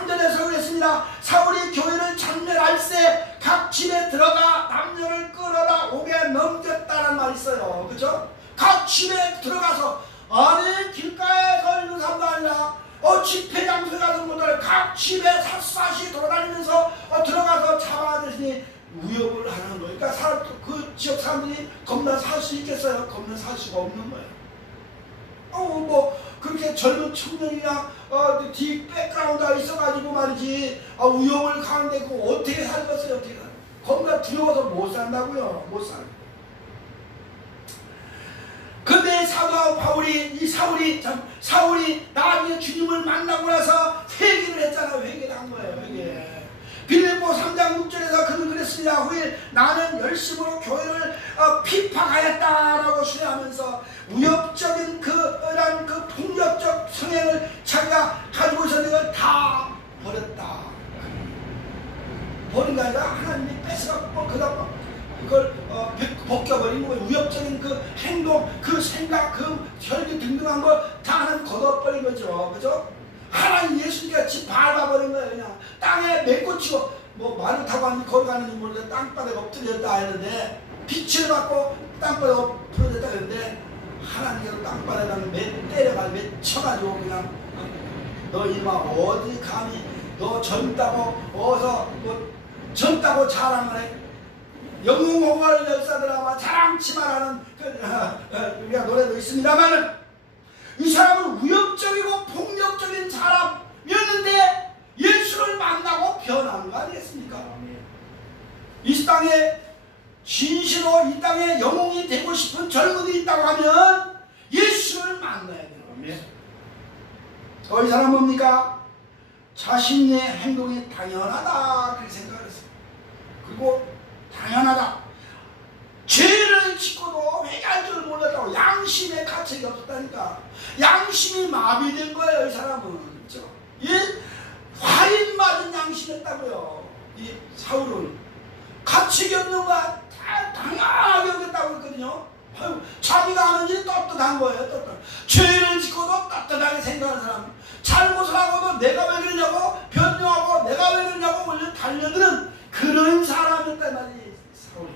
23절에서 그랬습니다. 사울이 교회를 전멸할세 각 집에 들어가 남녀를 끌어다 옥에 넘겼다는 말이 있어요. 그죠? 각 집에 들어가서, 아니 길가에서 있는 사람도 아니라 집회 장소에 가는 분들 각 집에 샅샅이 돌아다니면서 들어가서 잡아내시니 위협을 하는 거예요. 그러니까 그 지역 사람들이 겁나 살 수 있겠어요? 겁나 살 수가 없는 거예요. 뭐 그렇게 젊은 청년이나 뒤 백그라운드가 있어가지고 말이지 위협을 가는데 그거 어떻게 살겠어요? 어떻게 살아요? 겁나 두려워서 못 산다고요. 못 살아요. 근데 사울이 나중에 주님을 만나고 나서 회개를 했잖아요. 회개를 한 거예요. 회개. 빌립보 3장 6절에서 그는 그랬습니다. 후일 나는 열심으로 교회를 피파하였다라고 수행하면서 위협적인 그런 그 폭력적 성향을 자기가 가지고 있었는 걸 다 버렸다. 버린 게 아니라 하나님이 뺏어갖고 그걸 벗겨버린 거예요. 위협적인 그 행동, 그 생각, 그 혈기 등등한 걸 다 하나님 걷어버린 거죠. 그죠? 하나님 예수님께 집 밟아버린 거예요. 그냥 땅에 메꿔치고 뭐 말을 타고 걸어가는지 모르겠는데 땅바닥에 엎드렸다 했는데 빛을 받고 땅바닥에 엎드렸다 했는데 하나님께서 땅바닥에 때려가지고 그냥 너 이마 어디 감히 너 젊다고 어서 뭐 젊다고 자랑을 해. 영웅호걸 열사들아 자랑치 말하는 우리가 노래도 있습니다만 이 사람은 위협적이고 폭력적인 사람이었는데 예수를 만나고 변한 거 아니겠습니까? 이 땅에 진실로 이 땅에 영웅이 되고 싶은 젊은이 있다고 하면 예수를 만나야 돼요. 이 사람 뭡니까? 자신의 행동이 당연하다 그렇게 생각했어요. 그리고 당연하다. 죄를 짓고도 회개할 줄 몰랐다고. 양심의 가책이 없었다니까. 양심이 마비된 거예요. 이 사람은. 그렇죠? 화인 맞은 양심이었다고요. 이 사울은 가책이 없는 거야. 다 당연하게 여겼다고 했거든요. 자기가 하는 일이 떳떳한 거예요. 떳떳. 죄를 짓고도 떳떳하게 생각하는 사람. 잘못을 하고도 내가 왜 그러냐고 변명하고 내가 왜 그러냐고 원래 달려드는 그런 사람이었단 말이에요. 사울이.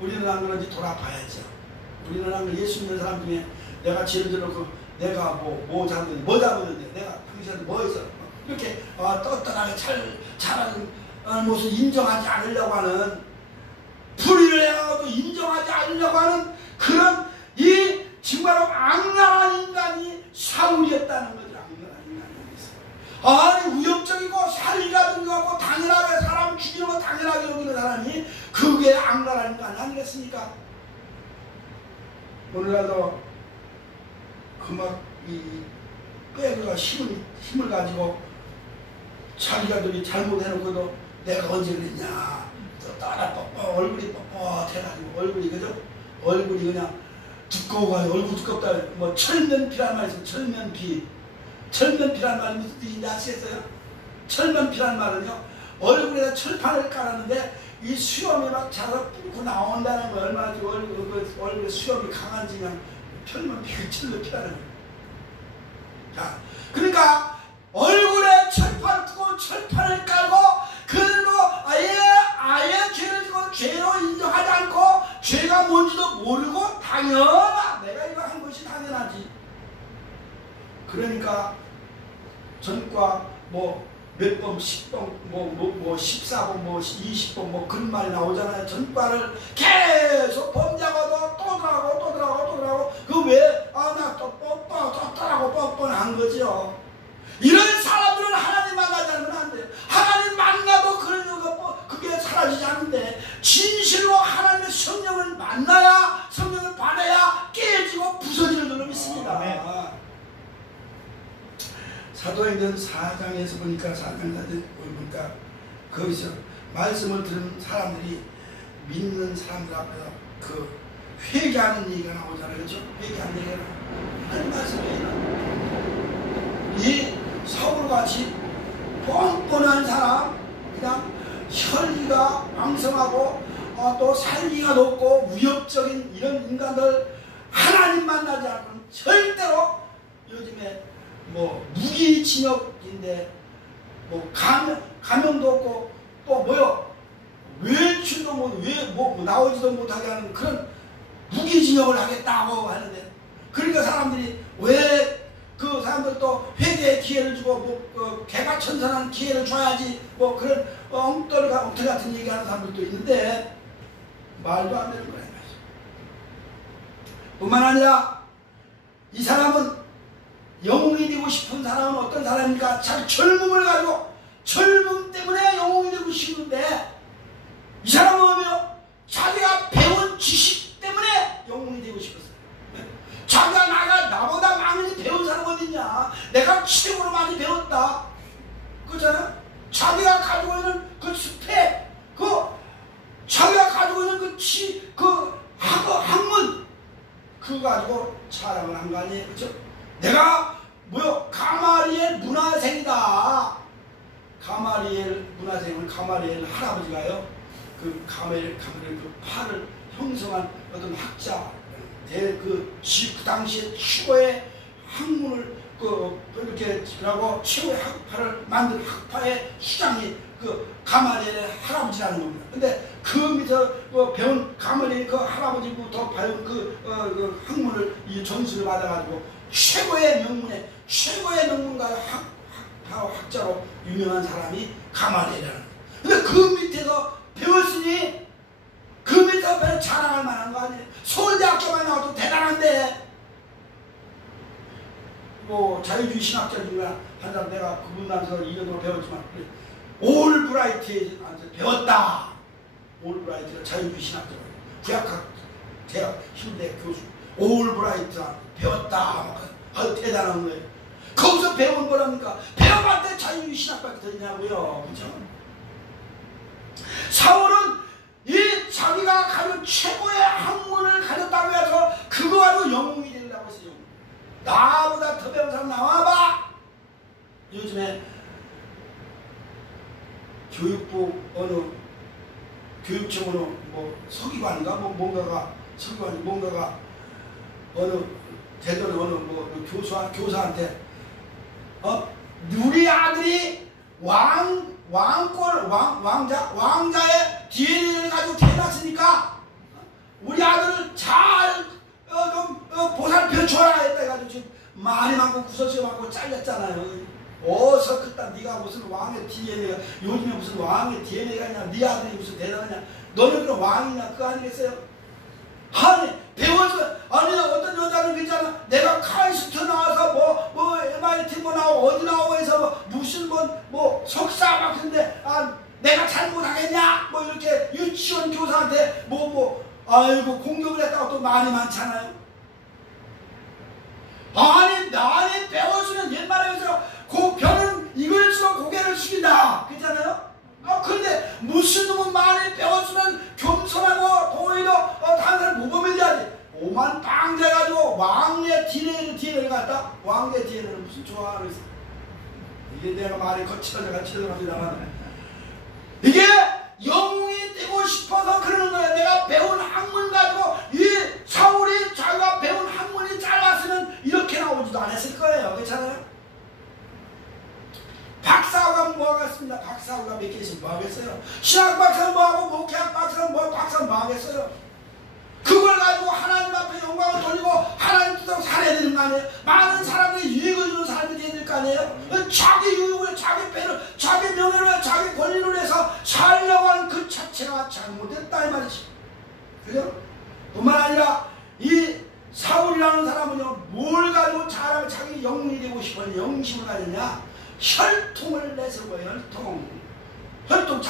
우리는 안 그런지 돌아봐야죠. 우리는 안 그런 예수 믿는 사람 중에 내가 죄를 들었고 내가 뭐 잘못했는데 내가 당신한테 뭐 했어 이렇게 떳떳하게 잘하는 모습 인정하지 않으려고 하는 불의를 행하고도 인정하지 않으려고 하는 그런 이 정말로 악랄한 인간이 사울이었다는 거죠. 악랄한 인간이었어요. 아니 위협적이고 살인이라 등등하고 당연하게 사람 죽이는 거 당연하게 여기는 사람이 그게 악랄한 인간이 아니겠습니까? 오늘날도 이 꾀가 힘을 가지고 자기가들이 잘못해놓고도 내가 언제 그랬냐 따라 얼굴이 뻣뻣해가지고 얼굴이 그죠? 얼굴이 그냥 두꺼워요. 얼굴 두껍다. 뭐 철면피란 말이 있어요. 철면피란 말이 무슨 뜻인지 아시겠어요? 철면피란 말은요 얼굴에다 철판을 깔았는데 이 수염이 막 자서 뿜고 나온다는 거 얼마나 얼굴에 수염이 강한지 그냥 철면피라는 거예요. 자, 그러니까 얼굴에 철판을 두고 철판을 깔고 그걸로 아예 죄를 지고 죄로 인정하지 않고 죄가 뭔지도 모르고 당연하 내가 이거 한 것이 당연하지. 그러니까 전과 뭐 몇 번 10번 뭐 14번 뭐 20번 뭐 그런 말이 나오잖아요. 전과를 계속 범죄하고도 또 들어가고 그 왜 나 또 뻔뻔하고 뻔뻔한 거죠. 이런 사람들은 하나님 만나지 않으면 안 돼요. 하나님 만나도 그게 사라지지 않는데 진실로 하나님의 성령을 만나야 성령을 받아야 깨지고 부서지는 줄로 믿습니다. 사도행전 4장에서 보니까 4장 보니까 거기서 말씀을 들은 사람들이 믿는 사람들 앞에서 그 회개하는 얘기가 나오잖아요. 그렇죠? 회개하는 얘기가 하는 말씀이에요. 이 사울같이 뻔뻔한 사람, 그냥 혈기가 왕성하고 또 살기가 높고 위협적인 이런 인간들 하나님 만나지 않고는 절대로 요즘에 뭐 무기징역인데 뭐 가명도 없고 또 뭐요 외출도 뭐 나오지도 못하게 하는 그런 무기징역을 하겠다고 하는데, 그러니까 사람들이 왜 그 사람들도 회개의 기회를 주고 뭐 개가천선한 기회를 줘야지 뭐 그런 엉터리 같은 얘기하는 사람들도 있는데 말도 안 되는 거예요. 뿐만 아니라 이 사람은 영웅이 되고 싶은 사람은 어떤 사람입니까? 자기 젊음을 가지고 젊음 때문에 영웅이 되고 싶은데, 이 사람은 뭐예요? 자기가 배운 지식 때문에 영웅이 되고 싶었어요. 자기가 나보다 많이 배운 사람 어딨냐? 내가 최고로 많이 배웠다. 그렇잖아요? 자기가 가지고 있는 그 스펙, 자기가 가지고 있는 학문, 그거 가지고 자랑을 한 거 아니에요? 그렇죠? 내가 가마리엘 문화생이다. 가마리엘 문화생은 가마리엘 할아버지가요, 그 가마리엘 그 팔을 형성한 어떤 학자, 그 당시에 최고의 학문을 이렇게 하고 최고의 학파를 만든 학파의 수장이 그 가마리엘의 할아버지라는 겁니다. 근데 그 밑에서 배운 가마리엘 그 할아버지부터 배운 그 학문을 이 전수를 받아가지고 최고의 명문가의 학자로 유명한 사람이 가마리엘이라는 거예요. 근데 그 밑에서 배웠으니 그 밑에서 배워 자랑할 만한 거 아니에요? 서울대학교만 나와도 대단한데, 뭐 자유주의 신학자 중에 한 사람, 내가 그분한테서 2년으로 배웠지만 올브라이트에 배웠다. 올브라이트가 자유주의 신학자예요. 구약학 대학 힘대 교수 올브라이트 배웠다. 아주 대단한 거예요. 거기서 배운 거랍니까? 배워봤는데 자유주의 신학밖에 더 있냐고요. 그렇죠? 사울은 이 자기가 가진 최고의 학문을 가졌다고 해서 그거 가지고 영웅이 된다고 했어요. 나보다 더 배운 사람 나와봐. 요즘에 교육부 교육청으로 서기관인가 뭔가가 어느 대전 어느 교사한테 우리 아들이 왕자의 DNA를 가지고 태어났으니까 우리 아들을 잘 보살펴줘라 했다 해가지고 지금 많이 많고 구설수가 많고 잘렸잖아요. 어서 그딴 네가 무슨 왕의 DNA가, 요즘에 무슨 왕의 DNA가 있냐, 네 아들이 무슨 대단하냐, 너는 그럼 왕이냐, 그거 아니겠어요? 아니 배워서, 아니 어떤 여자는 그랬잖아, 내가 카이스트 나와서 뭐 MIT 나오고 어디 나오고 해서 무슨 석사 막 했는데 내가 잘못하겠냐, 이렇게 유치원 교사한테 아이고 공격을 했다고 또 말이 많잖아요. 아니 배웠으면 옛말에 해서 별은 이글수록 고개를 숙인다 그랬잖아요. 그런데 무슨 놈은 많이 배웠으면 겸손하고 오히려 다른 사람 모범해야지. 오만 빵 돼가지고 왕의 DNA를 갖다, 왕의 DNA를 무슨 좋아하는 거지. 이게 내가 말이 거칠어져가 죄송합니다만, 이게 영웅이 되고 싶어서 그러는 거야. 내가 배운 학문 가지고, 이 사울이 자기가 배운 학문이 짧았으면 이렇게 나오지도 않았을 거예요. 그렇잖아요? 박사가 뭐하겠습니다. 박사가 몇 개씩 뭐하겠어요. 신학 박사는 뭐하고, 목회학 박사는 박사는 뭐하겠어요. 그걸 가지고 하나님 앞에 영광을 돌리고 하나님 뜻대로 살아야 되는 거 아니에요. 많은 사람들이 유익을 주는 삶이 돼야 될 거 아니에요. 자기 유익을, 자기 배를, 자기 명예를, 자기 권리를 해서 살려고 하는 그 자체가 잘못됐다 이 말이지. 그죠? 뿐만 아니라 이 사울이라는 사람은요, 뭘 가지고 자기 영웅이 되고 싶어요. 영심을 가지냐, 혈통을 내세워요. 혈통.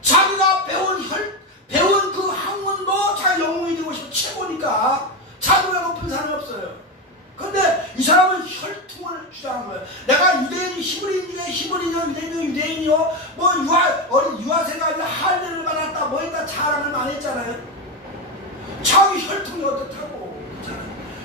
자기가 배운 그 학문도 자기 영웅이 되고 싶어. 최고니까. 자기가 높은 사람이 없어요. 근데 이 사람은 혈통을 주장한 거예요. 내가 유대인이 히브리인이요, 유대인이요, 유아세가 아니라 할례를 받았다, 했다, 자랑을 많이 했잖아요. 자기 혈통이 어떻다고.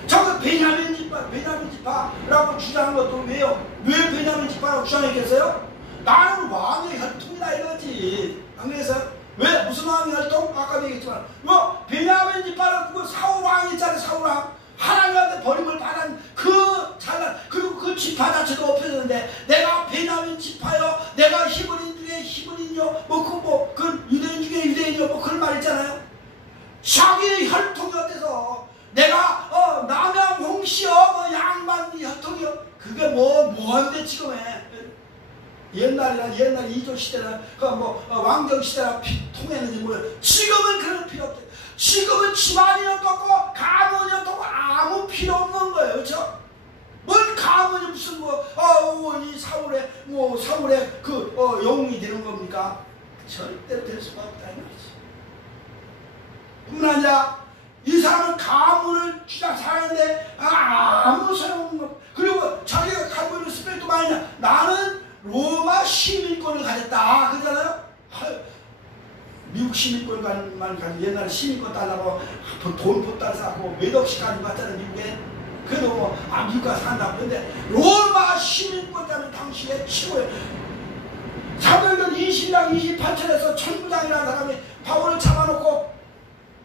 저거 베냐민 지파라고 주장한 것도 왜요? 왜 베냐민 지파라고 주장했겠어요? 나는 왕의 혈통이다 이거지. 안 그랬어요? 왜? 무슨 왕의 혈통? 아까도 얘기했지만 베냐민 지파라고 사울 왕이 있잖아요. 사울 왕. 하나님한테 버림을 받은 그리고 그 지파 자체도 없어졌는데, 내가 베냐민 지파요, 내가 그 유대인 중에 유대인이요 뭐 그런 말 있잖아요. 자기 혈통이 어때서 내가 남양 홍씨요 뭐 양반이 혈통이요 그게 뭐한데 지금에 옛날 이조 시대나 왕정 시대나 통했는지 몰라요. 지금은 그런 필요 없대. 지금은 집안이 어떻고 가문이 어떻고 아무 필요 없는 거예요. 그렇죠? 뭔 가문이 무슨 이 사울의 영웅이 되는 겁니까? 절대로 될 수가 없다는 거지. 뿐만 아니라 이 사람은 가문을 주장 잘하는데 아무 소용없는 거. 그리고 자기가 가지고 있는 스펙도 많이 나는 로마 시민권을 가졌다 그러잖아요. 미국 시민권만 가지고 옛날에 시민권 달라고 돈 보따리 사고 몇 억씩 가지고 갔잖아요 미국에. 그래도 미국 가서 산다고. 그런데 로마 시민권 때문에 당시에 최고예요. 사도행전 20장 28절에서 천부장이라는 사람이 바울을 잡아놓고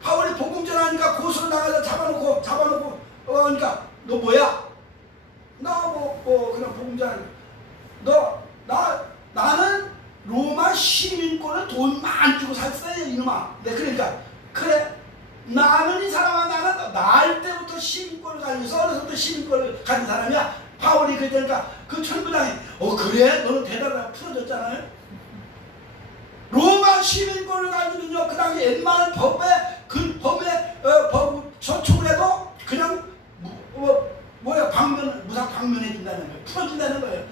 바울이 복음 전하니까 고소를 나가서 잡아놓고 그러니까 너 뭐야? 나 그냥 복음 전하니까 나는 로마 시민권을 돈 많이 주고 샀어요 이놈아. 네, 그러니까 그래 나는 이 사람아 나는 날 때부터 시민권을 가지고 있어. 어려서부터 시민권을 가진 사람이야. 바울이 그러니까 그 천부장이 그래 너는 대단하다 풀어줬잖아요. 로마 시민권을 가지고는요 그 당시 옛날 법에 저촉을 해도 그냥 무상 방면해준다는 거예요. 풀어준다는 거예요.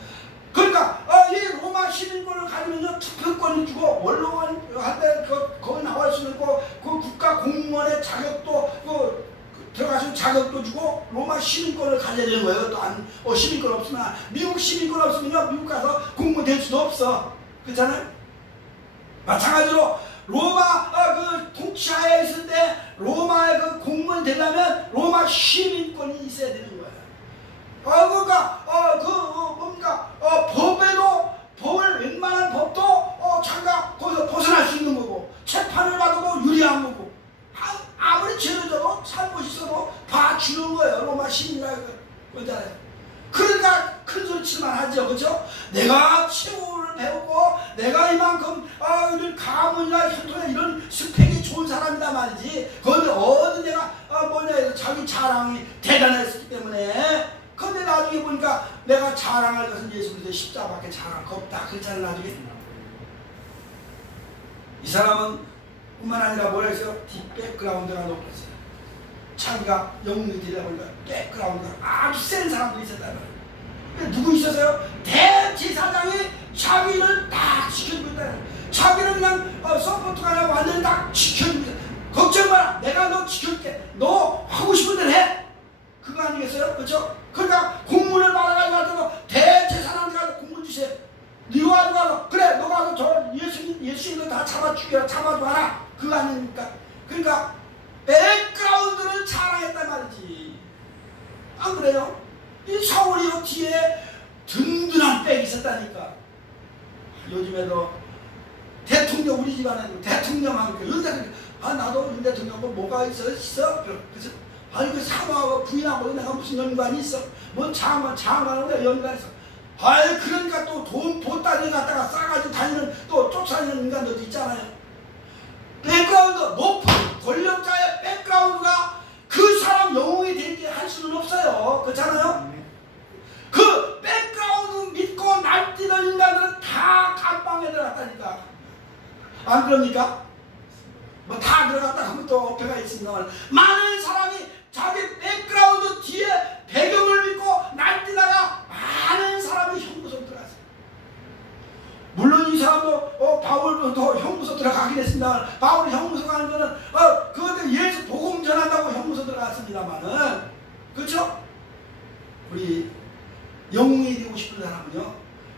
그러니까 이 로마 시민권을 가지면요 투표권을 주고 원로원 할때 거기 나올 수 있고 그 국가 공무원의 자격도 들어가서 자격도 주고 로마 시민권을 가져야 되는 거예요. 또 시민권 없으면 미국 시민권 없으면요 미국 가서 공무원 될 수도 없어. 그렇잖아요. 마찬가지로 로마 그 통치하에 있을 때 로마의 그 공무원 되려면 로마 시민권이 있어야 되는 거예요. 그러니까 법을 웬만한 법도 자기가 거기서 벗어날 수 있는 거고 재판을 받아도 유리한 거고 아무리 죄를 져도 살고 있어도 봐주는 거예요. 로마 시민이라고 그러잖아요. 그러니까 큰 소리 치만 하죠. 그죠? 내가 최고를 배우고 내가 이만큼 가문이나 혈통이나 이런 스펙이 좋은 사람이다 말이지. 그런데 어디 내가 해서 자기 자랑이 대단했기 때문에. 그런데 나중에 보니까 내가 자랑할 것은 예수 그리스도의 십자가밖에 자랑할 거 없다. 그렇잖아요. 나중에 이 사람은 뿐만 아니라 뭐라 했어요? 뒷백그라운드가 높았어요. 자기가 영웅이 되다 보니까 백그라운드가 아주 센 사람도 있었다는 거예요. 누구 있었어요? 대제사장이 자기를 딱 지켜주고 있다는 거예요. 자기는 그냥 서포트가 아니라 완전히 딱 지켜주고 있어요. 걱정 마라. 내가 너 지켜줄게. 너 하고 싶은 대로 해. 그거 아니겠어요? 그렇죠? 그러니까 공문을 받아가지고 왔다고 대제사장이 가서 공문 주세요. 네가 가서 그래 너가 가서 저 예수님을 다 잡아줘라. 그거 아닙니까? 그러니까 백그라운드를 자랑했단 말이지. 안 그래요? 이 사울이 뒤에 든든한 백이 있었다니까. 요즘에도 대통령 우리 집안에도 대통령하고 나도 윤 대통령 뭐가 있어? 그래서 그 사모하고 부인하고 내가 무슨 연관이 있어? 뭐 장관하고 연관이 있어. 그러니까 또 돈 보따리 갖다가 싸가지고 다니는 또 쫓아다니는 인간들도 있잖아요. 백그라운드 높은 권력자의 백그라운드가 그 사람 영웅이 되게 할 수는 없어요. 그렇잖아요? 그 백그라운드 믿고 날뛰는 인간들은 다 감방에 들어갔다니까. 안 그럽니까? 뭐 다 들어갔다 하면 또 어폐가 있습니다. 많은 사람이 자기 백그라운드 뒤에 배경을 믿고 날뛰다가 많은 사람이 형무소로 들어갔어요. 물론 이 사람도 바울도 더 형무소 들어가긴 했습니다. 바울이 형무소 가는 거는 그것들 예수 복음 전한다고 형무소 들어갔습니다만은 그렇죠? 우리 영웅이 되고 싶은 사람은요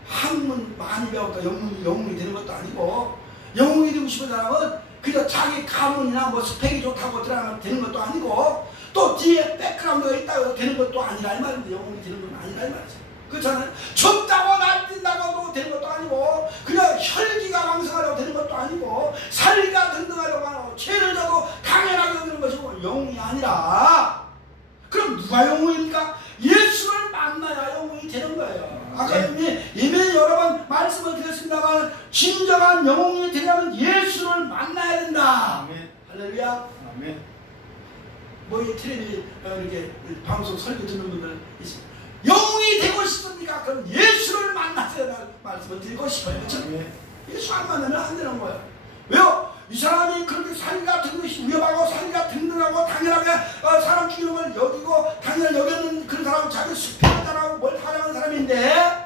학문 많이 배웠다 영웅이 되는 것도 아니고 영웅이 되고 싶은 사람은 그저 자기 가문이나 뭐 스펙이 좋다고 들어가면 되는 것도 아니고 또 뒤에 백그라운드가 있다고 되는 것도 아니라 이 말인데 영웅이 되는 건 아니라 이 말이죠. 그렇잖아요. 좁다고 날뛴다고 되는 것도 아니고 그냥 혈기가 왕성하려고 되는 것도 아니고 살기가 등등하려고 하고 죄를 져도 강연하게 되는 것이고 영웅이 아니라 그럼 누가 영웅입니까? 예수를 만나야 영웅이 되는 거예요. 아까 이미 여러 번 말씀을 드렸습니다. 있습니다만 진정한 영웅이 되려면 예수를 만나야 된다. 아멘. 할렐루야. 아멘. 뭐 이 텔레비 이렇게 방송 설교 듣는 분들 있습니다. 영웅이 되고 싶습니까? 그럼 예수를 만나세요. 말씀을 드리고 싶어요. 그렇죠? 예수 안 만나면 안 되는 거예요. 왜요? 이 사람이 그렇게 살기가 위험하고 살기가 등등하고 당연하게 사람 죽이는 걸 여기고 당연히 여기는 그런 사람은 자기 수평자라고 뭘 타령하는 사람인데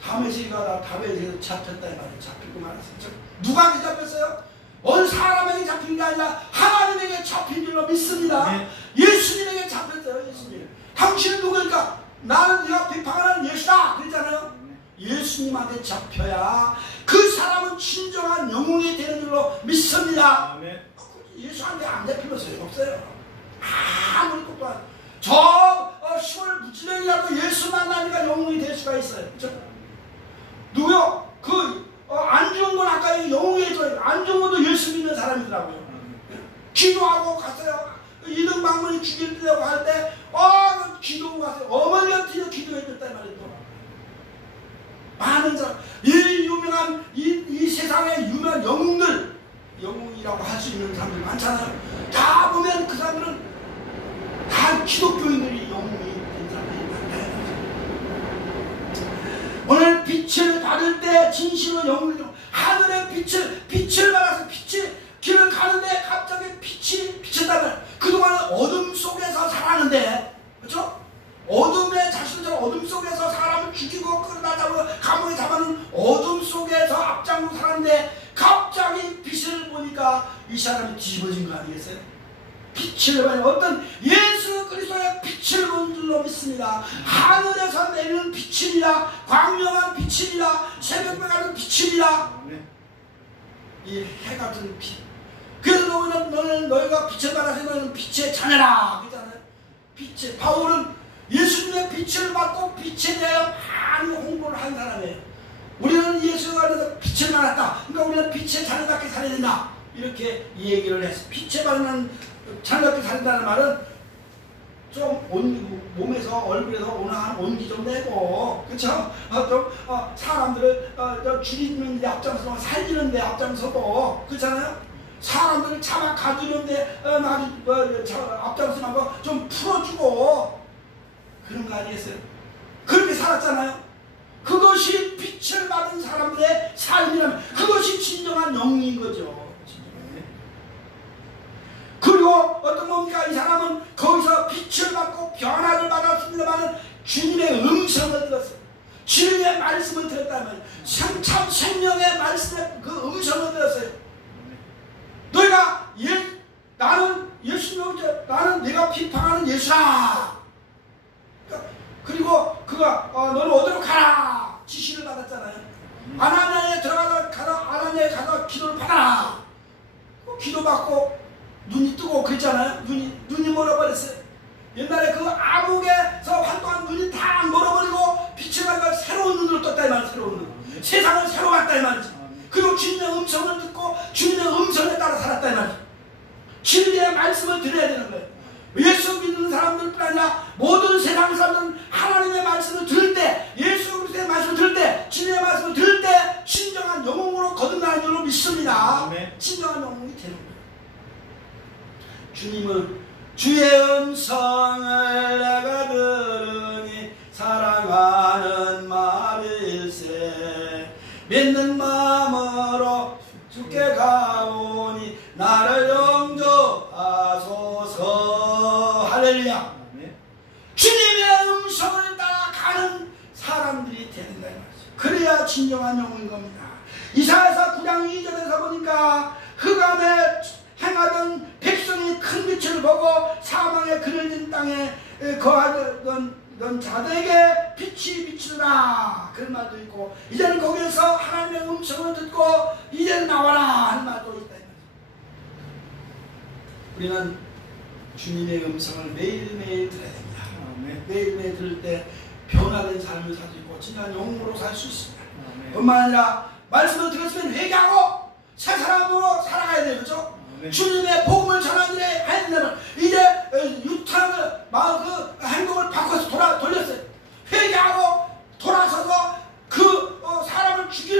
다메섹이가 다메섹에서 잡혔다 이 말이에요. 잡히고 말았어요. 누구한테 잡혔어요? 어느 사람에게 잡힌 게 아니라 하나님에게 잡힌 줄로 믿습니다. 네. 예수님에게 잡혔어요. 예수님. 당신은 누구니까? 나는 네가 비판하는 예수다 그랬잖아요. 예수님한테 잡혀야 그 사람은 진정한 영웅이 되는 줄로 믿습니다. 아멘. 예수한테 안 잡히면 소용없어요. 아무리 똑똑한 저 시골 무지랭이라도 예수 만나니까 영웅이 될 수가 있어요. 그렇죠? 누구요? 안 좋은 건 아까 영웅이 해줘요. 안 좋은 것도 예수 믿는 사람이더라고요. 기도하고 갔어요. 이등방문이 죽이려고 할 때 기도하고 갔어요. 어머니가 드디어 기도해줬단 말이에요. 많은 사람, 이 유명한 이 세상의 유명한 영웅이라고 할 수 있는 사람들 많잖아요. 다 보면 그 사람들은 다 기독교인들이 영웅이 된 사람들이 많아요. 오늘 빛을 받을 때 진실로 영웅이 하늘의 빛을 받아서 길을 가는데 갑자기 빛이 비쳤다면 그동안 어둠 속에서 살았는데, 그렇죠? 어둠의 자신처럼 어둠 속에서 사람을 죽이고 끌어다 잡고 감옥에 잡아놓은 어둠 속에서 앞장으로 살았는데 갑자기 빛을 보니까 이 사람이 뒤집어진 거 아니겠어요? 빛을 봐요. 어떤 예수 그리스도의 빛을 본 줄로 믿습니다. 하늘에서 내리는 빛이니라, 광명한 빛이니라, 새벽별 같은 빛이니라. 이 해 같은 빛. 그래서 너는 너희가 빛을 받아서 너는 빛의 자녀라 그러잖아요. 빛의 바울은 예수님의 빛을 받고 빛에 대하여 많은 홍보를 한 사람이에요. 우리는 예수 안에서 빛을 받았다. 그러니까 우리는 빛의 자녀답게 살아야 된다. 이렇게 얘기를 했어요. 빛에 받는 자녀답게 살린다는 말은 좀 몸에서 얼굴에서 온화한 온기 좀 내고, 그렇죠? 사람들을 죽이는 데 앞장서고 살리는 데 앞장서고, 그렇잖아요? 사람들을 잡아 가두는 데 앞장서고 좀 풀어주고 그런 거 아니겠어요? 그렇게 살았잖아요. 그것이 빛을 받은 사람들의 삶이라면 그것이 진정한 영웅인 거죠. 그리고 어떤 뭡니까? 이 사람은 거기서 빛을 받고 변화를 받았습니다만 주님의 음성을 들었어요. 주님의 말씀을 들었다면 참 생명의 말씀의 그 음성을 들었어요. 너희가 나는 예수님, 나는 내가 비판하는 예수다. 그리고 그가 너는 어디로 가라 지시를 받았잖아요. 아나니아에 아나니아에 가서 기도를 받아라. 기도 받고 눈이 뜨고 그랬잖아요. 눈이 멀어버렸어요. 옛날에 그 암흑에서 활동한 눈이 다 멀어버리고 빛을 받아 새로운 눈으로 떴다 이 말이에요. 새로운 눈. 세상을 새로 봤다 이 말이죠. 그리고 주님의 음성을 듣고 주님의 음성에 따라 살았다 이 말이죠. 진리의 말씀을 들어야 되는 거예요. 예수 믿는 사람들뿐 아니라 모든 세상 사람들은 하나님의 말씀을 들을 때, 예수 그리스도의 말씀을 들을 때, 진리의 말씀을 들을 때 진정한 영웅으로 거듭나는 줄로 믿습니다. 진정한 영웅이 되는 거예요. 주님은 주의 음성을 내가 들으니 사랑하는 마음일세 믿는 마음으로 주께 가오니 나를 영접하소서. 할렐루야. 주님의 음성을 따라가는 사람들이 된다 이 말이죠. 그래야 진정한 영웅인 겁니다. 이사야서 9장 2절에서 보니까 흑암에 행하던 백성이 큰 빛을 보고 사망에 그늘진 땅에 거하던 자들에게 빛이 비치더라 그런 말도 있고, 이제는 거기에서 하나님의 음성을 듣고 이제는 나와라 하는 말도 있다. 우리는 주님의 음성을 매일매일 들어야 됩니다. 매일매일 들을 때 변화된 삶을 살 수 있고 진정한 영웅으로 살 수 있습니다. 뿐만 아니라 말씀을 들었으면 회개하고 새 사람으로 살아가야 돼요. 그렇죠? 주님의 복음을 전하는 일에 해야 된다면 이제 유탄을 그 행동을 바꿔서 돌렸어요. 회개하고 돌아서서 그 사람을 죽여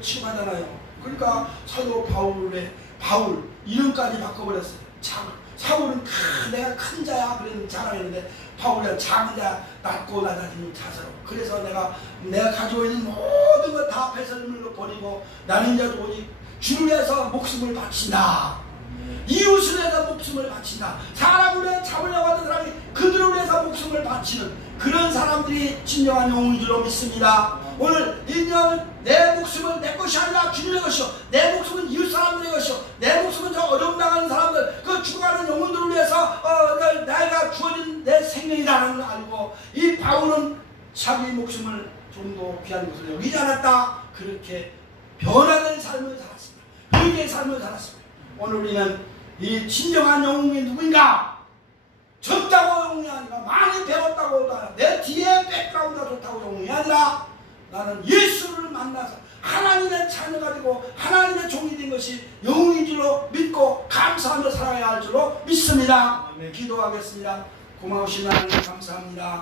영웅으로 취급하잖아요. 그러니까 사도 바울 이름까지 바꿔버렸어요. 사울은 내가 큰 자야 그런 자랑했는데 바울은 작은 자, 낮고 낮아지는 자세로. 그래서 내가 가지고 있는 모든 것 다 배설물로 버리고 나는 이제 오직 주를 위해서 목숨을 바친다. 이웃을 위해서 목숨을 바친다. 사람을 위해 잡으려고 하는 사람이 그들을 위해서 목숨을 바치는 그런 사람들이 진정한 영웅인 줄로 믿습니다. 오늘 인정은 내 목숨은 내 것이 아니라 주님의 것이요, 내 목숨은 이웃 사람들의 것이요, 내 목숨은 저 어려움 당하는 사람들, 그 죽어가는 영혼들을 위해서 내가 주어진 내 생명이라는 걸 알고, 이 바울은 자기 목숨을 좀 더 귀한 것을 여기지 않았다. 그렇게 변화된 삶을 살았습니다. 의의 삶을 살았습니다. 오늘 우리는 이 진정한 영웅이 누구인가? 적다고 영웅이 아니라 많이 배웠다고 내 뒤에 백그라운드가 좋다고 영웅이 아니라 나는 예수를 만나서 하나님의 자녀가 되고 하나님의 종이 된 것이 영웅인 줄로 믿고 감사하며 살아야 할 줄로 믿습니다. 기도하겠습니다. 고마우신 하나님 감사합니다.